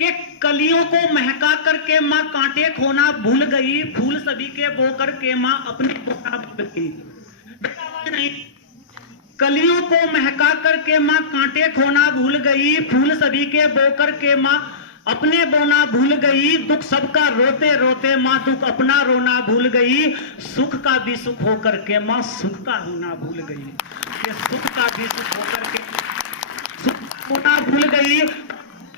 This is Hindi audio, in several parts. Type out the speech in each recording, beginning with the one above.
कि कलियों को महका करके माँ कांटे खोना भूल गई, फूल सभी के बो करके माँ अपनी बोना भूल गई। नहीं, कलियों को महका करके माँ कांटे खोना भूल गई, फूल सभी के बो करके माँ अपने बोना भूल गई। दुख सबका रोते रोते माँ दुख अपना रोना भूल गई, सुख का भी सुख हो करके माँ सुख का होना भूल गई। ये सुख का भी सुख हो करके सुख होना भूल गई।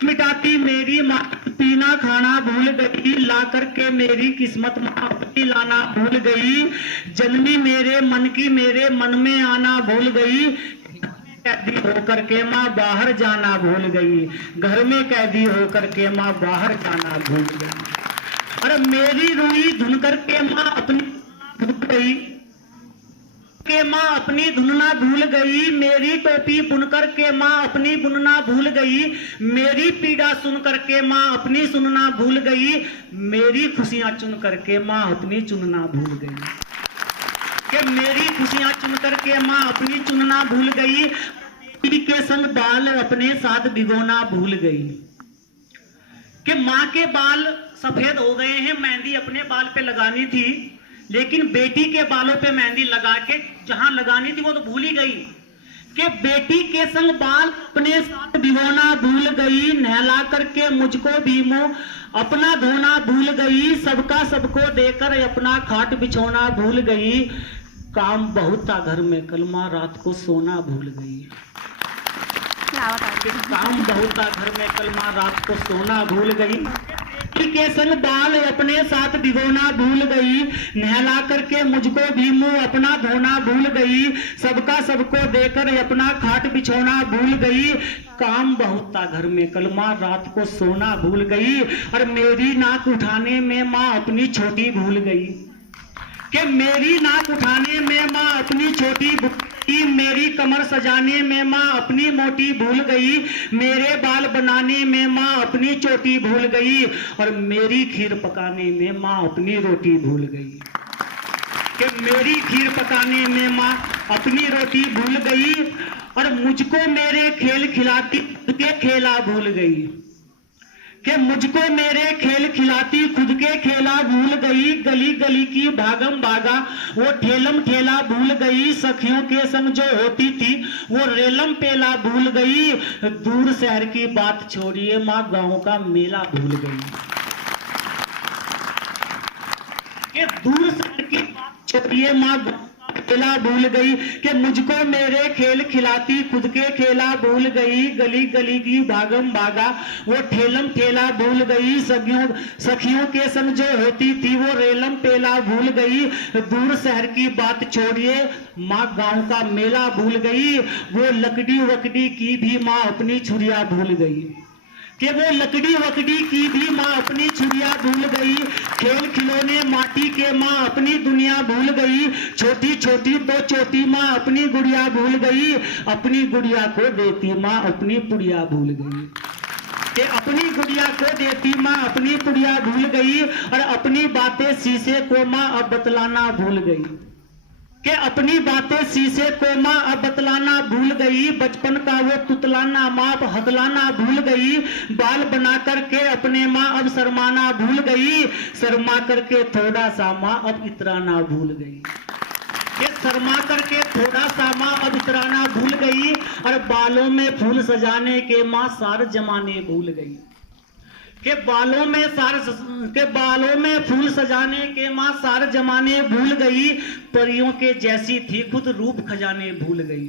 मिटाती मेरी माँ पीना खाना भूल गई, ला करके मेरी किस्मत माँ अपनी लाना भूल गई। जन्मी मेरे मन की मेरे मन में आना भूल गई, कैदी होकर के माँ बाहर जाना भूल गई। घर में कैदी होकर के माँ बाहर जाना भूल गई। और मेरी रुई धुन करके माँ अपनी धुन गई, के माँ अपनी धुनना भूल गई। मेरी टोपी बुन करके माँ अपनी बुनना भूल गई। मेरी पीड़ा सुन करके माँ अपनी सुनना भूल गई। मेरी खुशियां चुन करके माँ अपनी चुनना भूल गई। कि मेरी खुशियां चुन करके माँ अपनी चुनना भूल गई। के संग बाल अपने साथ भिगोना भूल गई। कि माँ के बाल सफेद हो गए हैं, मेहंदी अपने बाल पे लगानी थी, लेकिन बेटी के बालों पे मेहंदी लगा के जहां लगानी थी वो तो भूल ही गई। कि बेटी के संग बाल अपने साथ भिगोना भूल गई, नहला करके मुझको भी मुंह अपना धोना भूल गई। सबका सबको देकर अपना खाट बिछोना भूल गई। काम बहुत था घर में, कलमा रात को सोना भूल गई। काम बहुत था घर में, कलमा रात को सोना भूल गई। के संग बाल अपने साथ भिगोना भूल गई, नहला करके मुझको भी मुंह अपना धोना भूल गई। सबका सबको देकर अपना खाट बिछोना भूल गई। काम बहुत था घर में, कलमा रात को सोना भूल गई। और मेरी नाक उठाने में माँ अपनी छोटी भूल गई। कि मेरी नाक उठाने में माँ अपनी छोटी भूल गई। मेरी कमर सजाने में माँ अपनी मोटी भूल गई। मेरे बाल बनाने में माँ अपनी चोटी भूल गई। और मेरी खीर पकाने में माँ अपनी रोटी भूल गई। कि मेरी खीर पकाने में माँ अपनी रोटी भूल गई। और मुझको मेरे खेल खिलाती खुद के खेला भूल गई। कि मुझको मेरे खेल खिलाती खुद के खेला भूल गई। गली गली की भागम भागा वो ठेलम ठेला भूल गई। सखियों के संग जो होती थी वो रेलम पेला भूल गई। दूर शहर की बात छोड़िए माँ गांव का मेला भूल गई। कि दूर शहर की बात छोड़िए माँ खेला भूल गई। कि मुझको मेरे खेल खिलाती खुद के खेला भूल गई। गली गली की भागम भागा वो ठेलम ठेला भूल गई। सखियों के संग जो होती थी वो रेलम पेला भूल गई। दूर शहर की बात छोड़िए माँ गांव का मेला भूल गई। वो लकड़ी वकड़ी की भी माँ अपनी छुरिया भूल गई। कि वो लकड़ी वकड़ी की भी माँ अपनी छुरिया भूल गई। खेल खिलौने माटी के माँ अपनी दुनिया भूल गई। छोटी छोटी दो छोटी माँ अपनी गुड़िया भूल गई। अपनी गुड़िया को देती माँ अपनी पुड़िया भूल गई। कि अपनी गुड़िया को देती माँ अपनी पुड़िया भूल गई। और अपनी बातें शीशे को माँ अब बतलाना भूल गई। कि अपनी बातें शीशे को माँ अब बतलाना भूल गई। बचपन का वो तुतलाना माँ अब हदलाना भूल गई। बाल बना करके अपने माँ अब शर्माना भूल गई। शर्मा करके थोड़ा सा माँ अब इतराना भूल गई। कि शर्मा करके थोड़ा सा माँ अब इतराना भूल गई। और बालों में फूल सजाने के माँ सारे जमाने भूल गई। के बालों में फूल सजाने के माँ सारे जमाने भूल गई। परियों के जैसी थी खुद रूप खजाने भूल गई।